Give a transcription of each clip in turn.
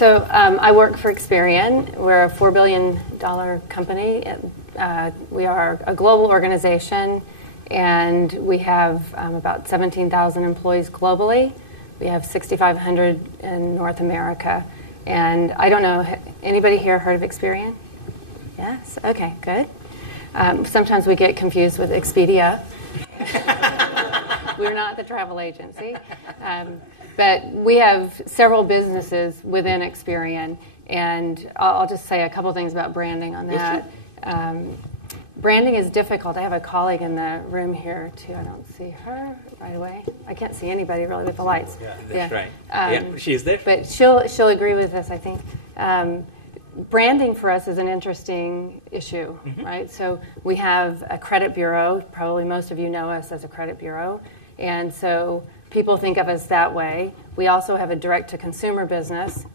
So I work for Experian. We're a $4 billion company. We are a global organization, and we have about 17,000 employees globally. We have 6,500 in North America. And I don't know, anybody here heard of Experian? Yes? Okay, good. Sometimes we get confused with Expedia. We're not the travel agency. But we have several businesses within Experian, and I'll just say a couple things about branding on that. Branding is difficult. I have a colleague in the room here, too. I don't see her right away. I can't see anybody, really, with the lights. Yeah, that's right. Yeah, she's there. But she'll agree with this, I think. Branding for us is an interesting issue, right? So we have a credit bureau. Probably most of you know us as a credit bureau. And so people think of us that way. We also have a direct-to-consumer business.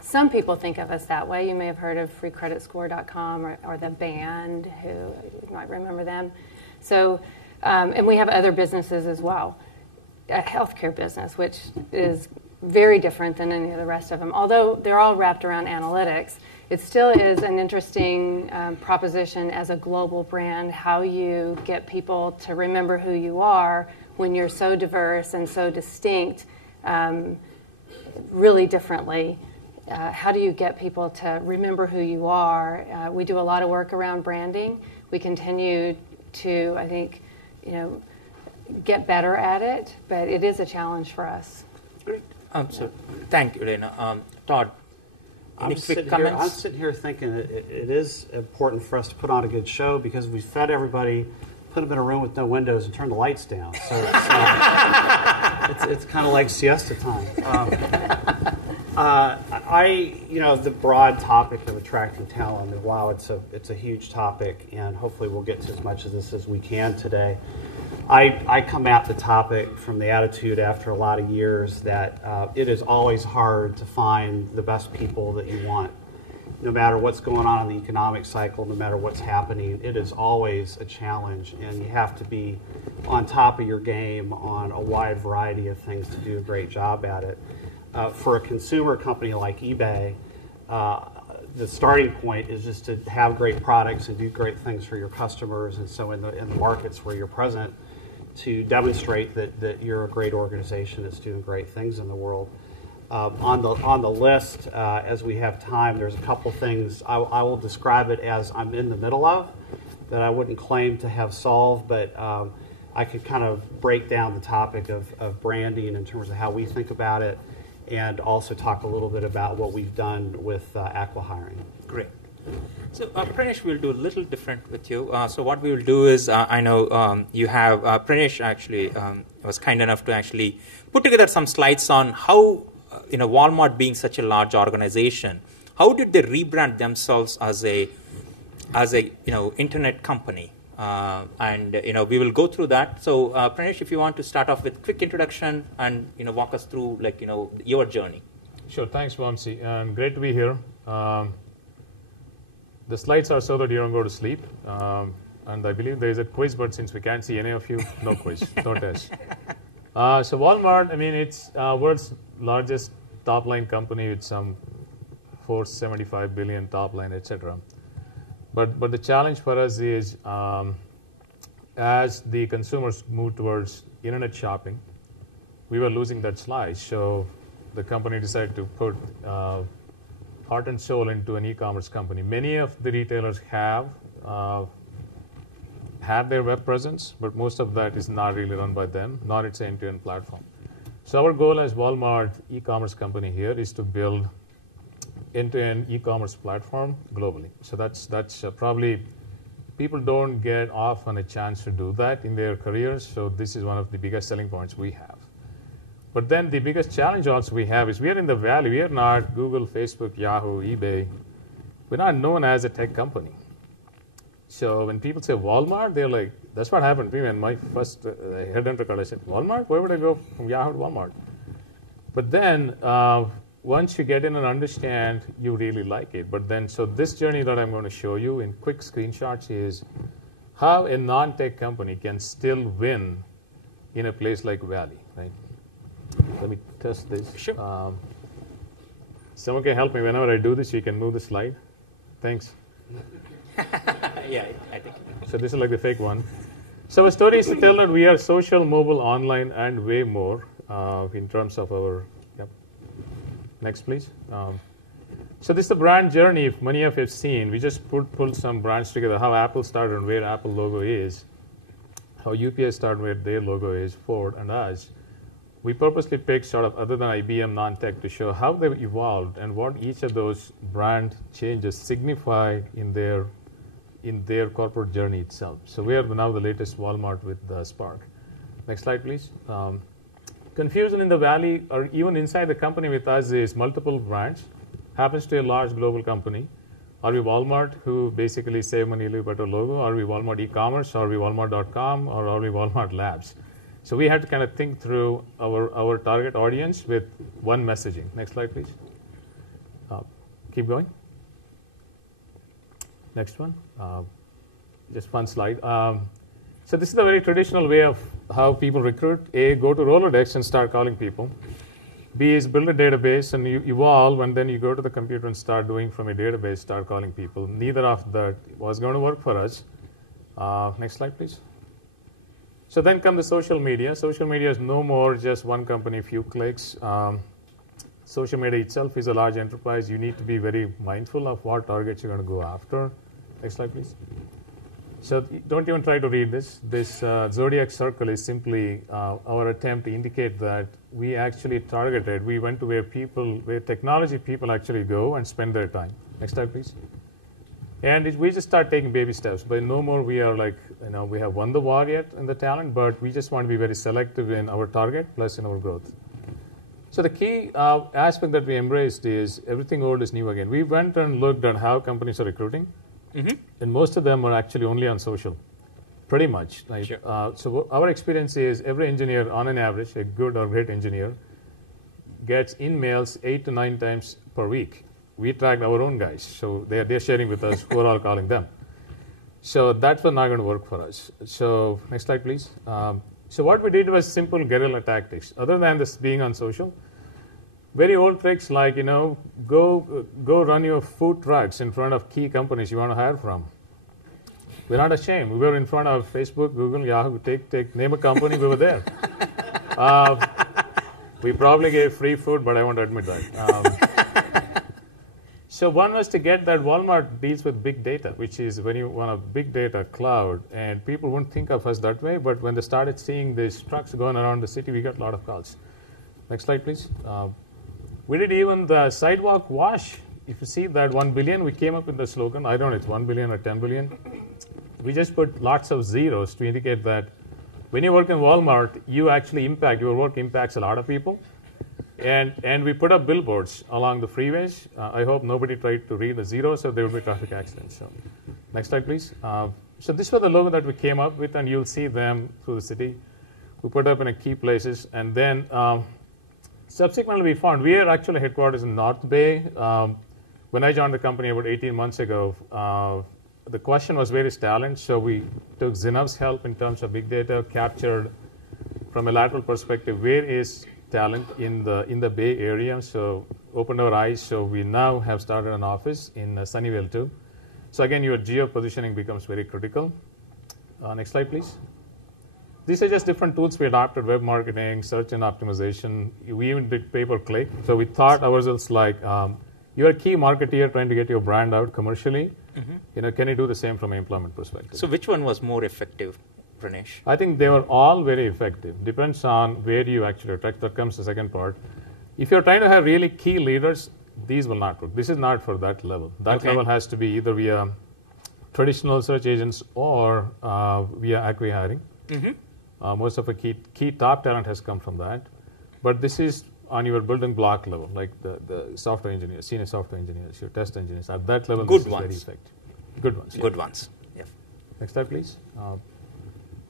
Some people think of us that way. You may have heard of freecreditscore.com or the band, who you might remember them. So, and we have other businesses as well. A healthcare business, which is very different than any of the rest of them. Although they're all wrapped around analytics, it still is an interesting proposition as a global brand, how you get people to remember who you are when you're so diverse and so distinct, really differently. How do you get people to remember who you are? We do a lot of work around branding. We continue to, I think, get better at it, but it is a challenge for us. Great. So thank you, Elena. Todd, any quick comments? I'm sitting here thinking it is important for us to put on a good show because we fed everybody, put them in a room with no windows, and turned the lights down. So it's kind of like siesta time. The broad topic of attracting talent, and wow, it's a huge topic, and hopefully we'll get to as much of this as we can today. I come at the topic from the attitude after a lot of years that it is always hard to find the best people that you want. No matter what's going on in the economic cycle, no matter what's happening, it is always a challenge, and you have to be on top of your game on a wide variety of things to do a great job at it. For a consumer company like eBay, the starting point is just to have great products and do great things for your customers, and so in the markets where you're present, to demonstrate that you're a great organization that's doing great things in the world. On the list, as we have time, there's a couple things I will describe it as I'm in the middle of, that I wouldn't claim to have solved, but I could kind of break down the topic of branding in terms of how we think about it, and also talk a little bit about what we've done with acqui-hiring. Great. So, Pranesh, we'll do a little different with you. So what we will do is, I know you have, Pranesh actually was kind enough to actually put together some slides on how, Walmart being such a large organization, how did they rebrand themselves as a internet company? And we will go through that. So, Pranesh, if you want to start off with a quick introduction and walk us through your journey. Sure. Thanks, Vamsi. And great to be here. The slides are so that you don't go to sleep. And I believe there is a quiz, but since we can't see any of you, no quiz, no test. So Walmart, it's world's largest top-line company with some 475 billion top line, etc. But the challenge for us is as the consumers move towards internet shopping, we were losing that slice. So the company decided to put heart and soul into an e-commerce company. Many of the retailers have their web presence, but most of that is not really run by them, nor its end-to-end platform. So our goal as Walmart e-commerce company here is to build end-to-end e-commerce platform globally. So that's probably, people don't get often a chance to do that in their careers, so this is one of the biggest selling points we have. But then the biggest challenge also we have is we are in the valley. We are not Google, Facebook, Yahoo, eBay. We're not known as a tech company. So when people say Walmart, they're like, that's what happened to me when my first headhunter called. I said, Walmart? Where would I go from Yahoo to Walmart? But then once you get in and understand, you really like it. But then, so this journey that I'm going to show you in quick screenshots is how a non-tech company can still win in a place like Valley, right? Let me test this. Sure. Someone can help me whenever I do this. You can move the slide. Thanks. Yeah, I think. So this is like the fake one. So our story is to tell that we are social, mobile, online, and way more in terms of our. Yep. Next, please. So this is the brand journey. If many of you have seen, we just pulled some brands together. How Apple started and where Apple logo is. How UPS started where their logo is. Ford and us. We purposely picked sort of other than IBM non-tech to show how they've evolved and what each of those brand changes signify in their corporate journey itself. So we are now the latest Walmart with Spark. Next slide, please. Confusion in the valley or even inside the company with us is multiple brands. Happens to a large global company. Are we Walmart, who basically save money, live better logo? Are we Walmart e-commerce? Are we Walmart.com? Or are we Walmart Labs? So we had to kind of think through our target audience with one messaging. Next slide, please. Keep going. Next one. Just one slide. So this is the very traditional way of how people recruit. A, go to Rolodex and start calling people. B is build a database and you evolve, and then you go to the computer and start doing from a database, start calling people. Neither of that was going to work for us. Next slide, please. So then come the social media. Social media is no more just one company, few clicks. Social media itself is a large enterprise. You need to be very mindful of what targets you're going to go after. Next slide, please. So don't even try to read this. This zodiac circle is simply our attempt to indicate that we actually targeted. We went to where technology people actually go and spend their time. Next slide, please. And we just start taking baby steps. But no more we are like, we have won the war yet in the talent, but we just want to be very selective in our target plus in our growth. So the key aspect that we embraced is everything old is new again. We went and looked at how companies are recruiting. Mm-hmm. And most of them are actually only on social, pretty much. Right? Sure. So our experience is every engineer, on an average, a good or great engineer, gets emails 8 to 9 times per week. We track our own guys, so they're sharing with us. We're all calling them. So that's not going to work for us. So next slide, please. So what we did was simple guerrilla tactics. Other than this being on social, very old tricks like, go run your food trucks in front of key companies you want to hire from. We're not ashamed. We were in front of Facebook, Google, Yahoo. Name a company, we were there. We probably gave free food, but I won't admit that. So one was to get that Walmart deals with big data, which is when you want a big data cloud, and people wouldn't think of us that way, but when they started seeing these trucks going around the city, we got a lot of calls. Next slide, please. We did even the sidewalk wash. If you see that 1 billion, we came up with the slogan. I don't know, it's 1 billion or 10 billion. We just put lots of zeros to indicate that when you work in Walmart, your work impacts a lot of people. And we put up billboards along the freeways. I hope nobody tried to read the zeros, so there will be traffic accidents. So, next slide, please. So this was the logo that we came up with, and you'll see them through the city. We put up in key places, and then subsequently we found we are actually headquarters in North Bay. When I joined the company about 18 months ago, the question was where is talent? So we took Zinnov's help in terms of big data, captured from a lateral perspective where is talent in the Bay Area. So opened our eyes. So we now have started an office in Sunnyvale too. So again, your geo positioning becomes very critical. Next slide, please. These are just different tools we adopted: web marketing, search and optimization. We even did pay-per-click. So we thought ourselves like, you're a key marketeer trying to get your brand out commercially. Mm-hmm. Can you do the same from an employment perspective? So which one was more effective, Pranesh? I think they were all very effective. Depends on where you actually attract. That comes the second part. If you're trying to have really key leaders, these will not work. This is not for that level. That level has to be either via traditional search agents or via acqui-hiring. Mm-hmm. Most of the key top talent has come from that. But this is on your building block level, like the software engineers, senior software engineers, your test engineers. At that level, Good this ones. is very effective. Good ones. Good ones. Yeah. Next slide, please.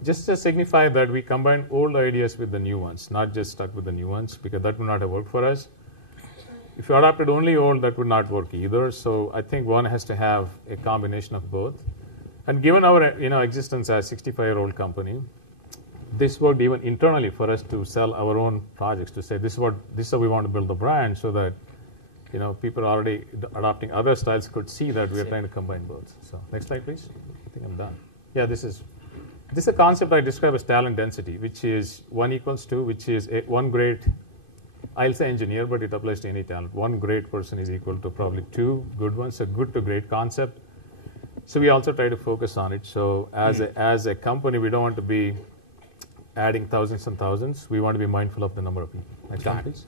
Just to signify that we combine old ideas with the new ones, not just stuck with the new ones, because that would not have worked for us. If you adopted only old, that would not work either. So I think one has to have a combination of both. And given our existence as a 65-year-old company, this worked even internally for us to sell our own projects, to say this is how we want to build the brand, so that people are already adopting other styles could see that we are trying to combine both. So next slide, please. I think I'm done. Yeah, this is a concept I describe as talent density, which is 1 equals 2, which is one great, I'll say engineer, but it applies to any talent. One great person is equal to probably 2 good ones, a good to great concept. So we also try to focus on it. So as a company, we don't want to be adding thousands and thousands. We want to be mindful of the number of people. Next one, please.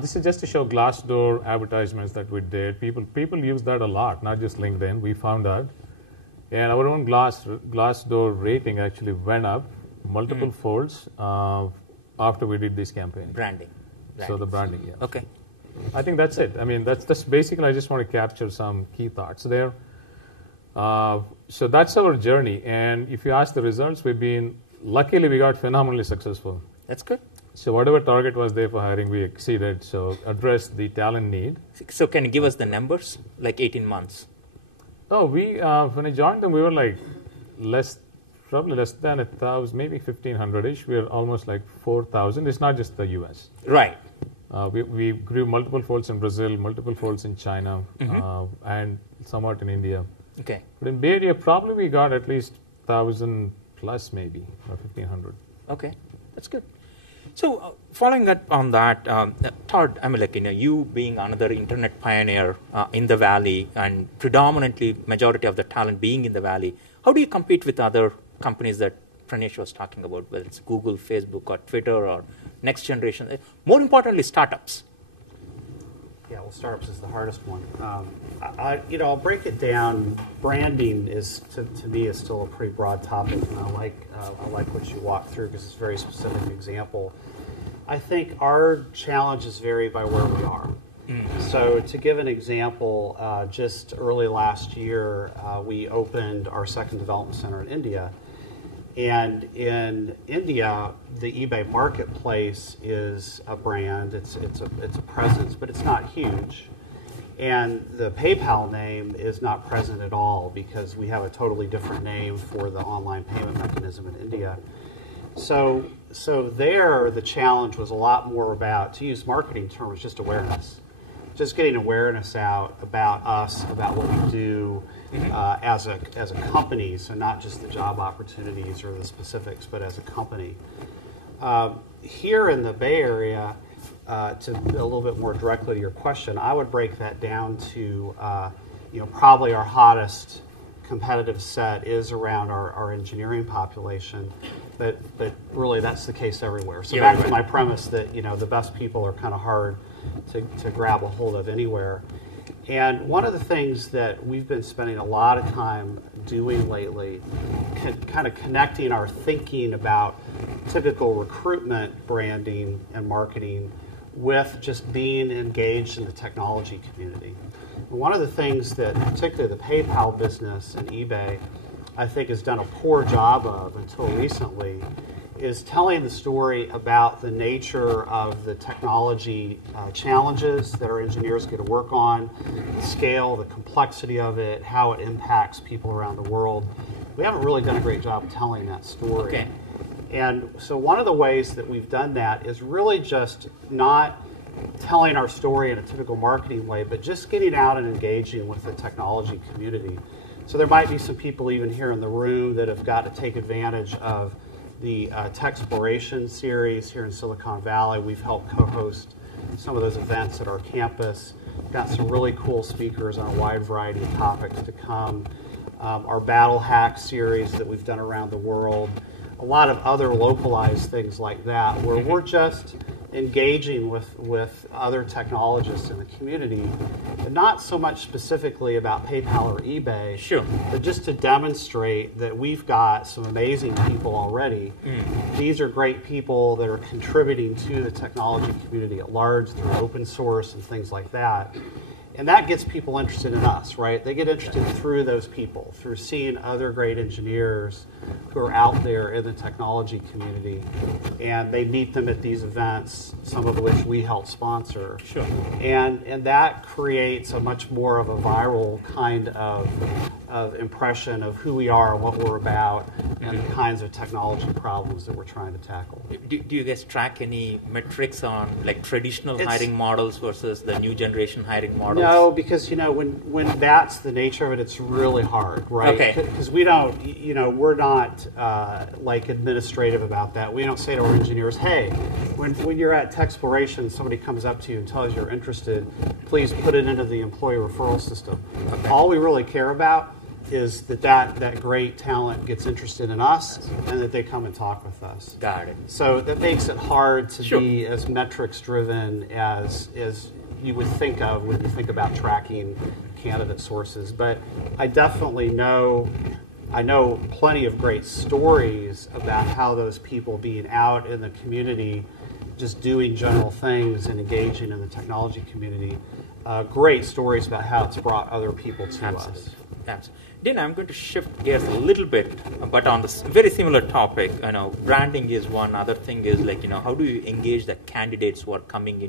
This is just to show Glassdoor advertisements that we did. People use that a lot, not just LinkedIn. We found that. And our own Glassdoor rating actually went up multiple folds after we did this campaign. Branding. So the branding, yeah. Okay. I think that's it. I mean, that's basically, I just want to capture some key thoughts there. So that's our journey. And if you ask the results, luckily we got phenomenally successful. That's good. So whatever target was there for hiring, we exceeded. So addressed the talent need. So can you give us the numbers, like 18 months? Oh, when I joined them, we were like probably less than 1,000, maybe 1,500-ish. We are almost like 4,000. It's not just the U.S. Right. We grew multiple folds in Brazil, multiple folds in China, and somewhat in India. Okay. But in Bay Area, probably we got at least 1,000 plus maybe, or 1,500. Okay, that's good. So following up on that, Todd, I mean, like, you being another internet pioneer in the Valley and predominantly majority of the talent being in the Valley, how do you compete with other companies that Pranesh was talking about, whether it's Google, Facebook, or Twitter, or next generation? More importantly, startups. Yeah, well, startups is the hardest one. I'll break it down. Branding is, to me, is still a pretty broad topic, and I like what you walked through because it's a very specific example. I think our challenges vary by where we are. So to give an example, just early last year, we opened our second development center in India. And in India, the eBay marketplace is a brand. It's a presence, but it's not huge. And the PayPal name is not present at all because we have a totally different name for the online payment mechanism in India. So there, the challenge was a lot more about, to use marketing terms, just awareness. Just getting awareness out about us, about what we do as a company, so not just the job opportunities or the specifics, but as a company. Here in the Bay Area, to a little bit more directly to your question, I would break that down to probably our hottest competitive set is around our engineering population, but really that's the case everywhere. So back to my premise that the best people are kind of hard to grab a hold of anywhere. And one of the things that we've been spending a lot of time doing lately, kind of connecting our thinking about typical recruitment, branding, and marketing with just being engaged in the technology community. And one of the things that particularly the PayPal business and eBay, I think, has done a poor job of until recently is telling the story about the nature of the technology challenges that our engineers get to work on, the scale, the complexity of it, how it impacts people around the world. We haven't really done a great job of telling that story. Okay. And so one of the ways that we've done that is really just not telling our story in a typical marketing way, but just getting out and engaging with the technology community. So there might be some people even here in the room that have got to take advantage of the Techsploration series here in Silicon Valley. We've helped co-host some of those events at our campus. Got some really cool speakers on a wide variety of topics to come. Our Battle Hack series that we've done around the world. A lot of other localized things like that where we're just engaging with other technologists in the community, but not so much specifically about PayPal or eBay, sure, but just to demonstrate that we've got some amazing people already. These are great people that are contributing to the technology community at large through open source and things like that. And that gets people interested in us, right? They get interested through those people, through seeing other great engineers who are out there in the technology community. And they meet them at these events, some of which we help sponsor. Sure. And that creates a much more of a viral kind of of impression of who we are, what we're about, and the kinds of technology problems that we're trying to tackle. Do you guys track any metrics on like traditional hiring models versus the new generation hiring models? No, because when that's the nature of it, it's really hard, right? Okay. Because we don't, we're not like administrative about that. We don't say to our engineers, hey, when you're at Techsploration, somebody comes up to you and tells you you're interested, please put it into the employee referral system. Okay. All we really care about is that great talent gets interested in us and that they come and talk with us. Got it. So that makes it hard to Sure. be as metrics driven as you would think of when you think about tracking candidate sources. But I definitely know plenty of great stories about how those people being out in the community, just doing general things and engaging in the technology community, great stories about how it's brought other people to us. Absolutely. Dina, I'm going to shift gears a little bit, but on this very similar topic. Branding is one. Other thing is like, how do you engage the candidates who are coming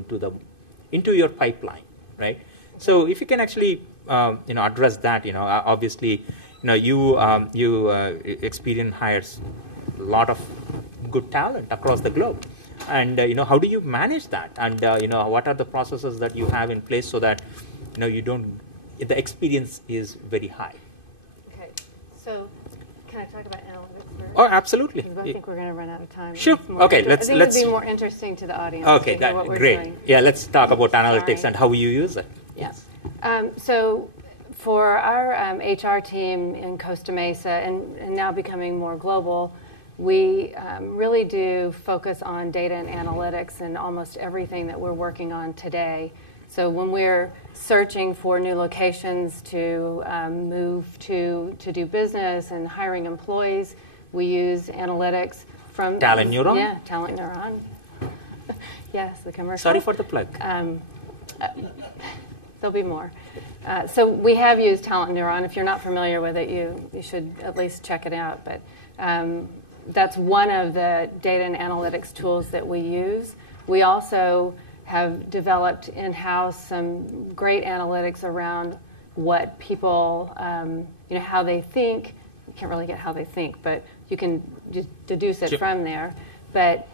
into your pipeline, right? So if you can actually, address that, obviously, you Experian hires a lot of good talent across the globe, and how do you manage that? And what are the processes that you have in place so that the experience is very high? Okay, so can I talk about analytics first? Oh, absolutely. Because I think we're going to run out of time. Sure. Okay, let's. I think it'd be more interesting to the audience. Okay, to hear what we're great. doing. Yeah, let's talk about analytics Sorry. and how you use it. Yes. So for our HR team in Costa Mesa and now becoming more global, we really do focus on data and analytics in almost everything that we're working on today. So when we're searching for new locations to move to do business and hiring employees, we use analytics from Talent Neuron? Yeah, Talent Neuron. Yes, the commercial. Sorry for the plug. There'll be more. So we have used Talent Neuron. If you're not familiar with it, you should at least check it out. But that's one of the data and analytics tools that we use. We also have developed in-house some great analytics around what people, how they think. You can't really get how they think, but you can just deduce it from there. But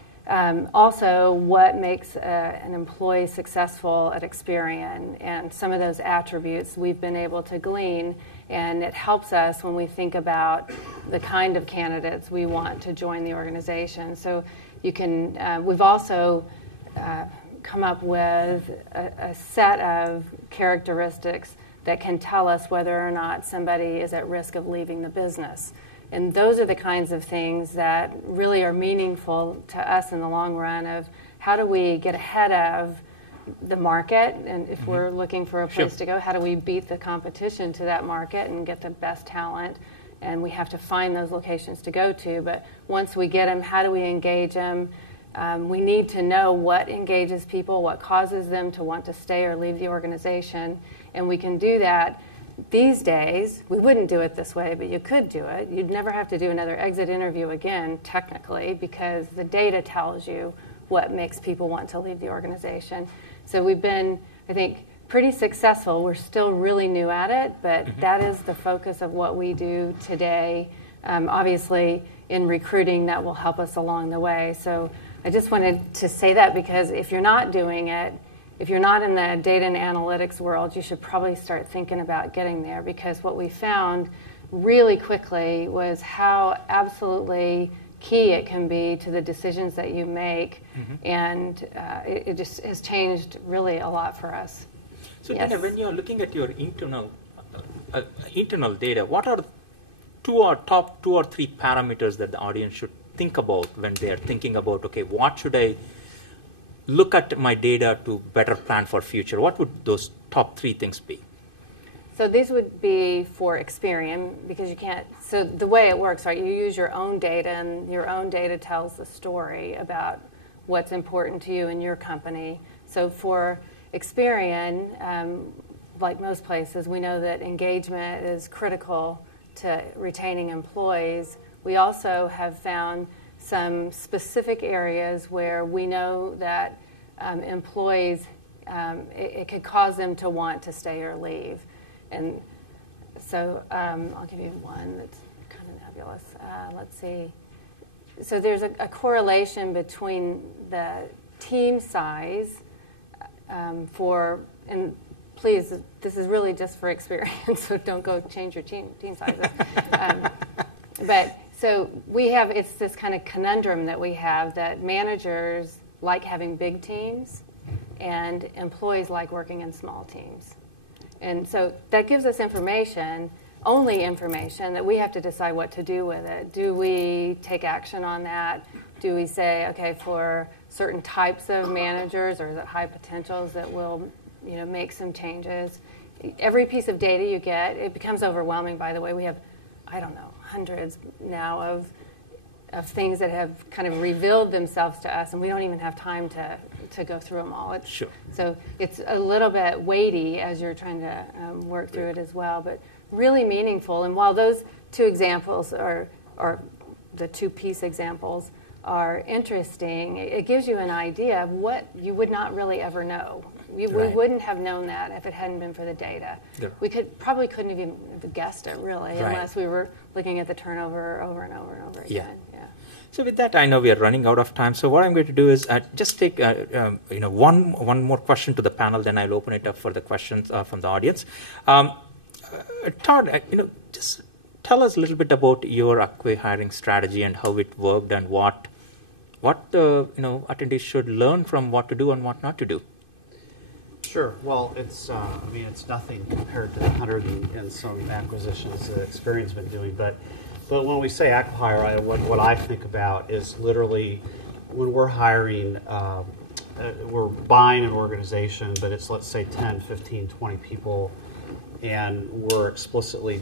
also what makes an employee successful at Experian, and some of those attributes we've been able to glean, and it helps us when we think about the kind of candidates we want to join the organization. So you can, we've also come up with a set of characteristics that can tell us whether or not somebody is at risk of leaving the business. And those are the kinds of things that really are meaningful to us in the long run of how do we get ahead of the market, and if we're looking for a place to go, how do we beat the competition to that market and get the best talent? And we have to find those locations to go to. But once we get them, how do we engage them? We need to know what engages people, what causes them to want to stay or leave the organization, and we can do that. These days, we wouldn't do it this way, but you could do it. You'd never have to do another exit interview again, technically, because the data tells you what makes people want to leave the organization. So we've been, I think, pretty successful. We're still really new at it, but that is the focus of what we do today. Obviously, in recruiting, that will help us along the way. So I just wanted to say that because if you're not doing it, if you're not in the data and analytics world, you should probably start thinking about getting there, because what we found really quickly was how absolutely key it can be to the decisions that you make, and it just has changed really a lot for us. So Yes. Dina, when you're looking at your internal data, what are top two or three parameters that the audience should think about when they're thinking about, okay, what should I look at my data to better plan for future? What would those top three things be? So these would be for Experian, because you can't, so the way it works, right, you use your own data, and your own data tells the story about what's important to you in your company. So for Experian, like most places, we know that engagement is critical to retaining employees. We also have found some specific areas where we know that employees, it could cause them to want to stay or leave. And So I'll give you one that's kind of nebulous. Let's see. So there's a correlation between the team size and please, this is really just for experience, so don't go change your team sizes. But so it's this kind of conundrum that we have, that managers like having big teams and employees like working in small teams. And so that gives us only information that we have to decide what to do with it. Do we take action on that? Do we say, okay, for certain types of managers, or is it high potentials that will make some changes? Every piece of data you get, it becomes overwhelming, by the way. We have, I don't know, hundreds now of things that have kind of revealed themselves to us, and we don't even have time to go through them all. Sure. So it's a little bit weighty as you're trying to work through it as well, but really meaningful. And while those two examples or the two-piece examples are interesting, it gives you an idea of what you would not really ever know. We wouldn't have known that if it hadn't been for the data. Yeah. We probably couldn't have even guessed it, really, unless we were looking at the turnover over and over and over again. Yeah. So with that, I know we are running out of time. So what I'm going to do is just take one more question to the panel, then I'll open it up for the questions from the audience. Todd, just tell us a little bit about your acqui-hiring strategy and how it worked, and what the attendees should learn from what to do and what not to do. Sure. Well, it's nothing compared to the 100 and some acquisitions that Experian's been doing. But when we say acqui-hire, what I think about is literally when we're hiring, we're buying an organization, but it's, let's say, 10, 15, 20 people, and we're explicitly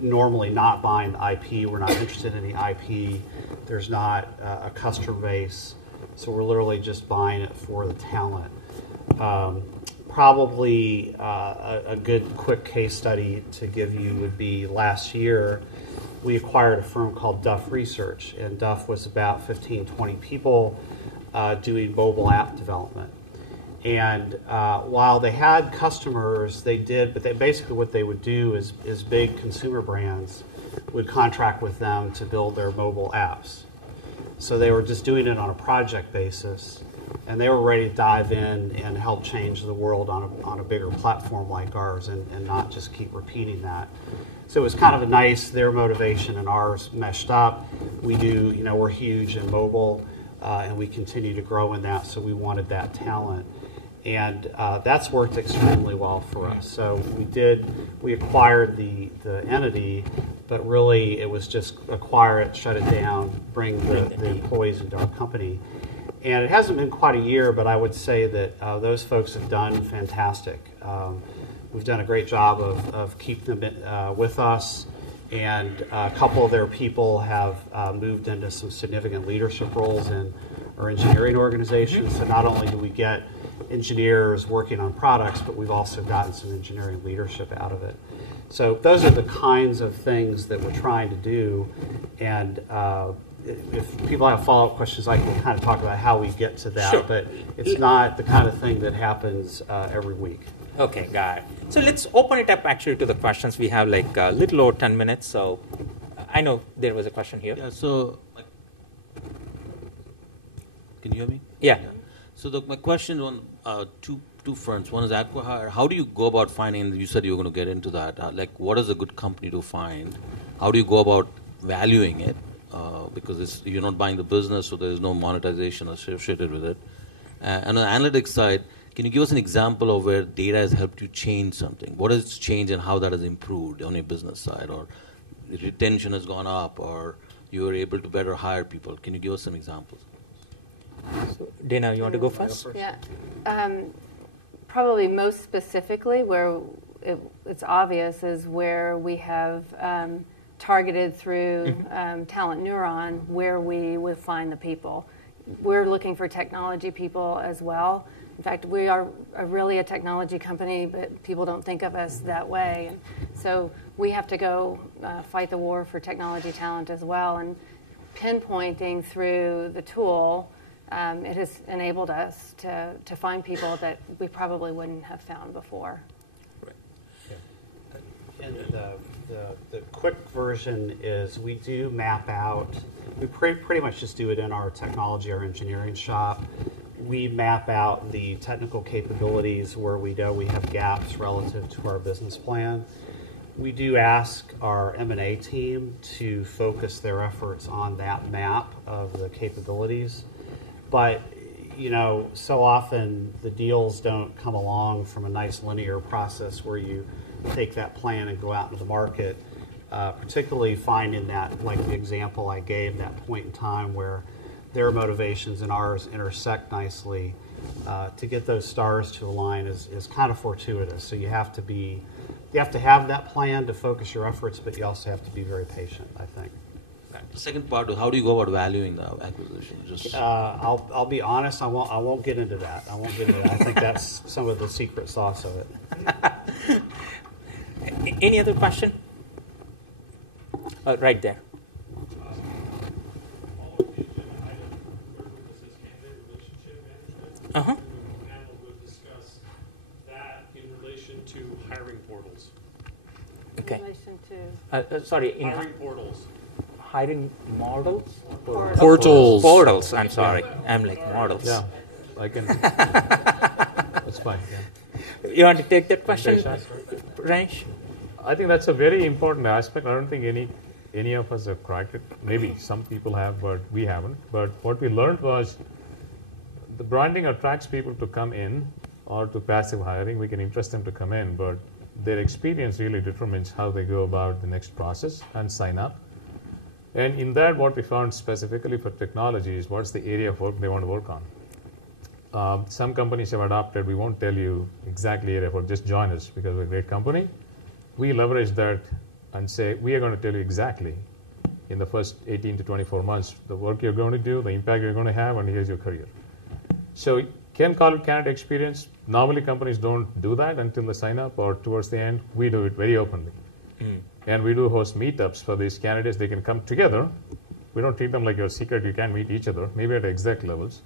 normally not buying the IP. We're not interested in the IP. There's not a customer base. So we're literally just buying it for the talent. Probably a good quick case study to give you would be last year we acquired a firm called Duff Research, and Duff was about 15, 20 people doing mobile app development. And while they had customers, but basically what they would do is big consumer brands would contract with them to build their mobile apps. So they were just doing it on a project basis, and they were ready to dive in and help change the world on a bigger platform like ours, and not just keep repeating that. So it was kind of their motivation and ours meshed up. We're huge in mobile, and we continue to grow in that, so we wanted that talent. And that's worked extremely well for us. So we acquired the entity, but really it was just acquire it, shut it down, bring the employees into our company. And it hasn't been quite a year, but I would say that those folks have done fantastic. We've done a great job of keeping them with us, and a couple of their people have moved into some significant leadership roles in our engineering organization. So not only do we get engineers working on products, but we've also gotten some engineering leadership out of it. So those are the kinds of things that we're trying to do. And if people have follow-up questions, I can kind of talk about how we get to that. Sure. But it's not the kind of thing that happens every week. Okay, got it. So let's open it up actually to the questions. We have like a little over 10 minutes. So I know there was a question here. Yeah, so can you hear me? Yeah. So my question on two fronts. One is acqui-hire. How do you go about finding? You said you were going to get into that. What is a good company to find? How do you go about valuing it? Because you're not buying the business, so there's no monetization associated with it. And on the analytics side, can you give us an example of where data has helped you change something? What has changed and how that has improved on your business side, or retention has gone up, or you were able to better hire people? Can you give us some examples? So, Dana, you want to go first? Yeah. Probably most specifically where it's obvious is where we have targeted through Talent Neuron, where we would find the people. We're looking for technology people as well. In fact, we are really a technology company, but people don't think of us that way. And so we have to go fight the war for technology talent as well. And pinpointing through the tool, it has enabled us to find people that we probably wouldn't have found before. Right. And The quick version is we do map out, we pretty much just do it in our technology, our engineering shop. We map out the technical capabilities where we know we have gaps relative to our business plan. We do ask our M&A team to focus their efforts on that map of the capabilities. But, you know, so often the deals don't come along from a nice linear process where you take that plan and go out into the market, particularly finding that, like the example I gave, that point in time where their motivations and ours intersect nicely. To get those stars to align is kind of fortuitous. So you have to have that plan to focus your efforts, but you also have to be very patient, I think. The second part is how do you go about valuing the acquisition? Just I'll be honest. I won't get into that. I think that's some of the secret sauce of it. Any other question? Right there. Uh-huh. Panel will discuss that in relation to hiring portals. Okay. In relation to Sorry, in Hiring portals. hiring models? Portals. Portals, I'm sorry. I'm like models. Yeah, I can. That's fine. Yeah. You want to take that question, Okay, Ranish? I think that's a very important aspect. I don't think any of us have cracked it. Maybe some people have, but we haven't. But what we learned was the branding attracts people to come in, or to passive hiring. We can interest them to come in, but their experience really determines how they go about the next process and sign up. And in that, what we found specifically for technology is what's the area of work they want to work on. Some companies have adopted, we won't tell you exactly area of work, just join us because we're a great company. We leverage that and say, we are going to tell you exactly in the first 18 to 24 months the work you're going to do, the impact you're going to have, and here's your career. So can call it candidate experience. Normally companies don't do that until they sign up or towards the end. We do it very openly. And we do host meetups for these candidates. They can come together. We don't treat them like your secret. You can't meet each other, maybe at exec levels.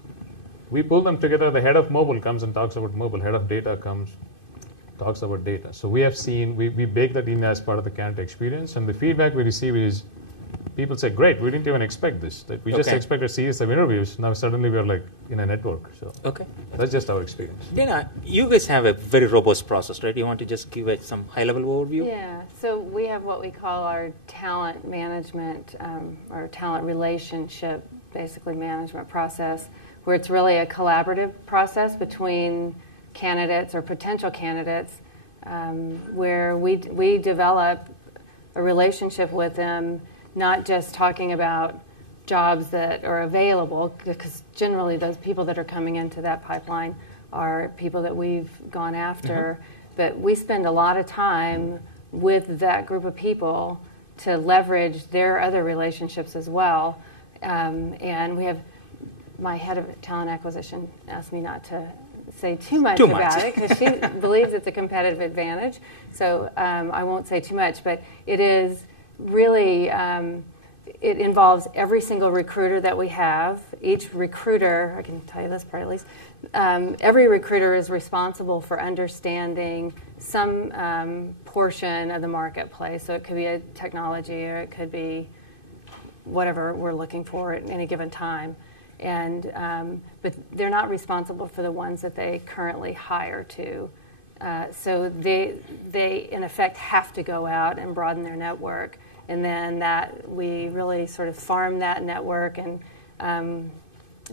We pull them together. The head of mobile comes and talks about mobile. Head of data comes, talks about data. So we have seen, we bake that in as part of the candidate experience. And the feedback we receive is, people say, great, we didn't even expect this. That we just expected a series of interviews. Now suddenly we're like in a network. So that's just our experience. Dana, you guys have a very robust process, right? You want to just give it some high-level overview? Yeah, so we have what we call our talent management, or talent relationship, basically management process, where it's really a collaborative process between candidates or potential candidates, where we develop a relationship with them, not just talking about jobs that are available, because generally those people that are coming into that pipeline are people that we've gone after, but we spend a lot of time with that group of people to leverage their other relationships as well. And we have, my head of talent acquisition asked me not to say too much about it, because she believes it's a competitive advantage, so I won't say too much, but it is really, it involves every single recruiter that we have. Each recruiter, I can tell you this part at least, every recruiter is responsible for understanding some portion of the marketplace. So it could be a technology, or it could be whatever we're looking for at any given time. And but they're not responsible for the ones that they currently hire to. So they in effect have to go out and broaden their network, and then that we really sort of farm that network and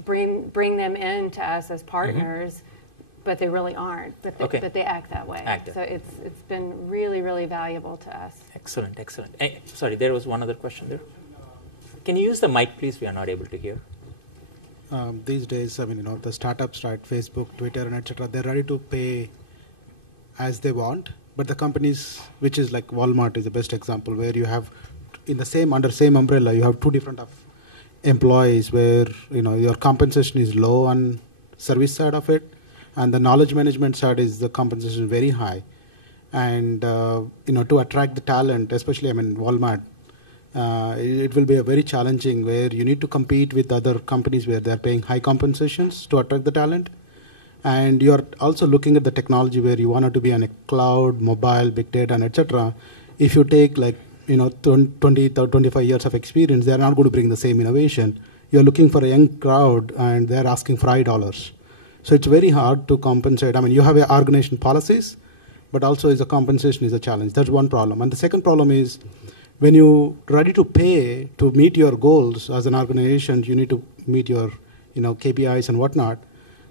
bring them in to us as partners, but they really aren't. But they act that way. So it's been really, really valuable to us. Excellent, excellent. Sorry, there was one other question there. Can you use the mic, please? We are not able to hear. These days, I mean, the startups, right, Facebook, Twitter, and etc., they're ready to pay as they want. But the companies, which is like Walmart, is the best example, where you have under same umbrella, you have two different employees, where your compensation is low on service side of it, and the knowledge management side is the compensation very high. And to attract the talent, especially Walmart. It will be a very challenging, where you need to compete with other companies where they're paying high compensations to attract the talent. And you're also looking at the technology where you want it to be on a cloud, mobile, big data, and etc. if you take 20 or 25 years of experience, they're not going to bring the same innovation. You're looking for a young crowd, and they're asking for $5. So it's very hard to compensate. I mean, you have organization policies, but also the compensation is a challenge. That's one problem. And the second problem is when you're ready to pay to meet your goals as an organization, you need to meet your KPIs and whatnot.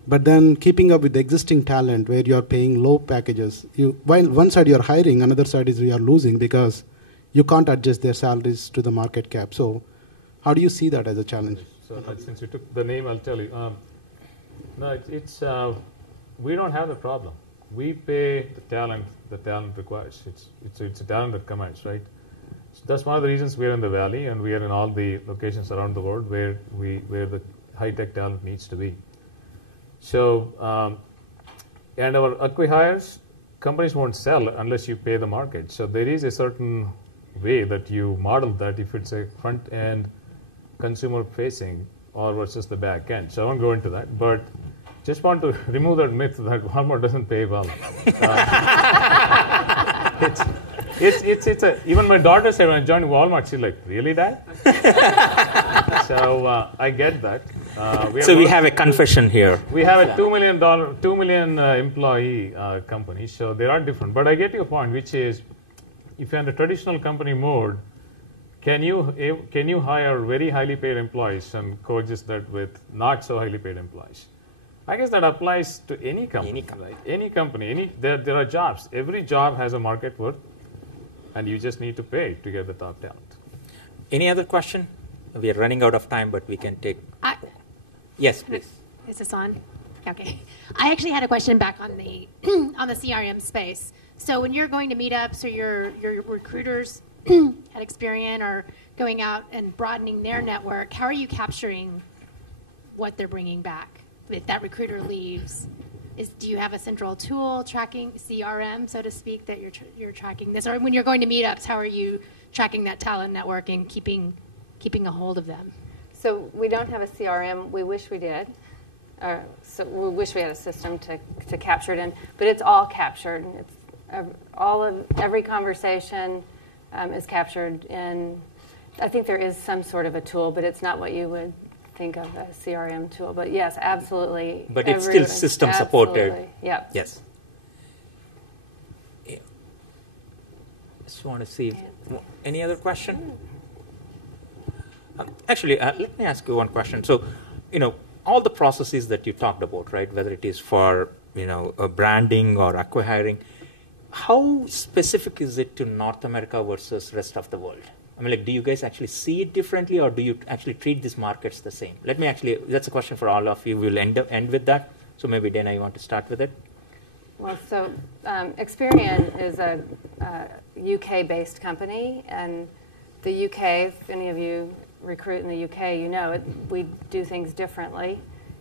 But then keeping up with the existing talent where you're paying low packages, while one side you're hiring, another side is you are losing because you can't adjust their salaries to the market cap. So how do you see that as a challenge? So since you took the name, I'll tell you. No, we don't have the problem. We pay the talent requires. It's a talent that commands, right? So that's one of the reasons we are in the Valley, and we are in all the locations around the world where the high-tech talent needs to be. So, and our acqui-hires, companies won't sell unless you pay the market. So there is a certain way that you model that if it's a front-end consumer-facing or versus the back end. So I won't go into that, but just want to remove that myth that Walmart doesn't pay well. Even my daughter said when I joined Walmart, she's like, "Really, Dad?" So I get that. We have a confession here. We have a $2 million employee company, so they are different. But I get your point, which is, if you're in the traditional company mode, can you hire very highly paid employees and coexist that with not so highly paid employees? I guess that applies to any company. Right? Any company. There are jobs. Every job has a market worth, and you just need to pay to get the top talent. Any other question? We are running out of time, but we can take. Yes, please. Is this on? Okay. I actually had a question back on the on the CRM space. So when you're going to meetups or your recruiters at Experian are going out and broadening their network, how are you capturing what they're bringing back? If that recruiter leaves, do you have a central tool tracking CRM, so to speak, that you're tracking this? Or when you're going to meetups, how are you tracking that talent network and keeping a hold of them? So we don't have a CRM. We wish we did. So we wish we had a system to capture it in, but it's all captured. It's every conversation is captured in. I think there is some sort of a tool, but it's not what you would think of a CRM tool. But yes, absolutely. But it's still system supported. Yeah. Yes. Just want to see any other question. Actually, let me ask you one question. So, all the processes that you talked about, right? Whether it is for branding or acqui-hiring, how specific is it to North America versus rest of the world? I mean, do you guys actually see it differently, or do you actually treat these markets the same? That's a question for all of you. We'll end with that. So maybe, Dana, you want to start with it? Well, so Experian is a UK-based company, and the UK, if any of you recruit in the UK, we do things differently,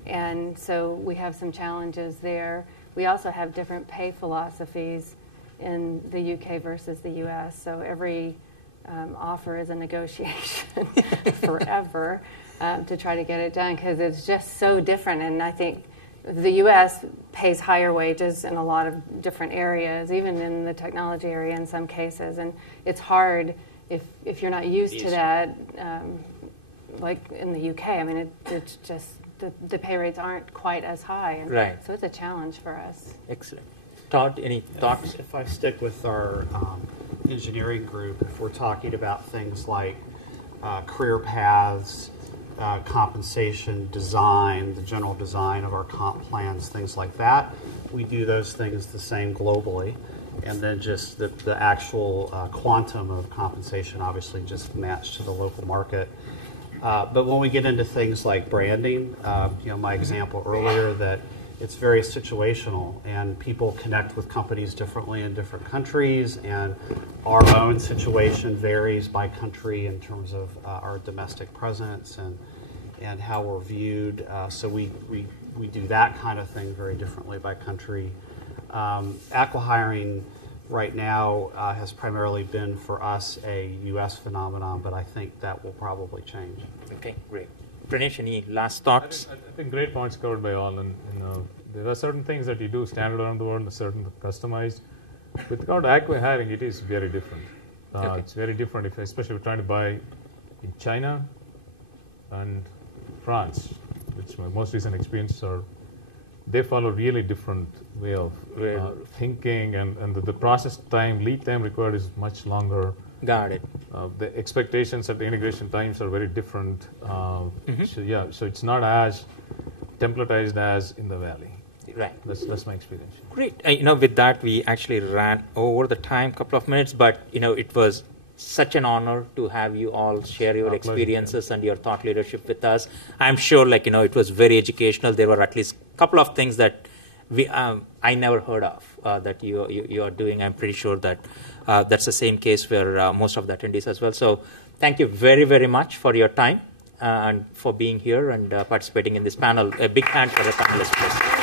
and so we have some challenges there. We also have different pay philosophies in the UK versus the US, so every offer is a negotiation forever to try to get it done, because it's just so different. And I think the US pays higher wages in a lot of different areas, even in the technology area in some cases, and it's hard if you're not used to that, like in the UK. I mean, it's just the pay rates aren't quite as high, and right. So it's a challenge for us. Excellent. Todd, any thoughts? If I stick with our engineering group, if we're talking about things like career paths, compensation, design, the general design of our comp plans, things like that, we do those things the same globally. And then just the actual quantum of compensation obviously just matched to the local market. But when we get into things like branding, my example earlier that it's very situational, and people connect with companies differently in different countries, and our own situation varies by country in terms of our domestic presence and how we're viewed. So we do that kind of thing very differently by country. Acqui-hiring right now has primarily been for us a U.S. phenomenon, but I think that will probably change. Okay, great. Pranesh, any last thoughts? I think great points covered by all, and there are certain things that you do standard around the world, and certain customized. With regard to acqui-hiring, it is very different. Okay. It's very different, especially if you're trying to buy in China and France, which my most recent experience are. They follow really different way of thinking, and the process time, lead time required is much longer. Got it. The expectations at the integration times are very different. So it's not as templatized as in the Valley. Right. That's my experience. Great. With that, we actually ran over the time, couple of minutes, but it was such an honor to have you all share your experiences and your thought leadership with us. I'm sure, it was very educational. There were at least a couple of things that I never heard of that you are doing. I'm pretty sure that that's the same case for most of the attendees as well. So thank you very, very much for your time and for being here and participating in this panel. A big hand for the panelists, please.